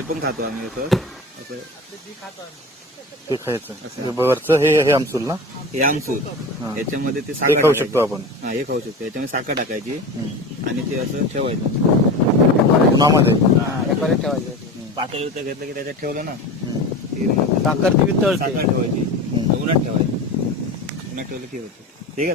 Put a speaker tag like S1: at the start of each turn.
S1: हे पण खातो आम्ही असं. असं.
S2: ते खायचं.
S1: असं.
S2: हे वरचं हे हे आमसूल ना?
S1: हे आमसूर
S2: हा.
S1: याच्यामध्ये ते
S2: ते
S1: साखर
S2: खाऊ
S1: टाकायची.
S2: शकतो आपण.
S1: हा हे खाऊ शकतो. याच्यामध्ये साखर टाकायची. आणि ते असं ठेवायचं.
S2: उन्हामध्ये
S1: पातळ वितळ घेतलं की त्याच्यात ठेवलं ना
S2: हम्म.
S1: की मग
S3: साखर ती वितळते.
S1: साखर ठेवायची.
S2: हम्म.
S1: उन्हात ठेवायची. उन्हात ठेवलं की होतं. ठीक
S2: आहे?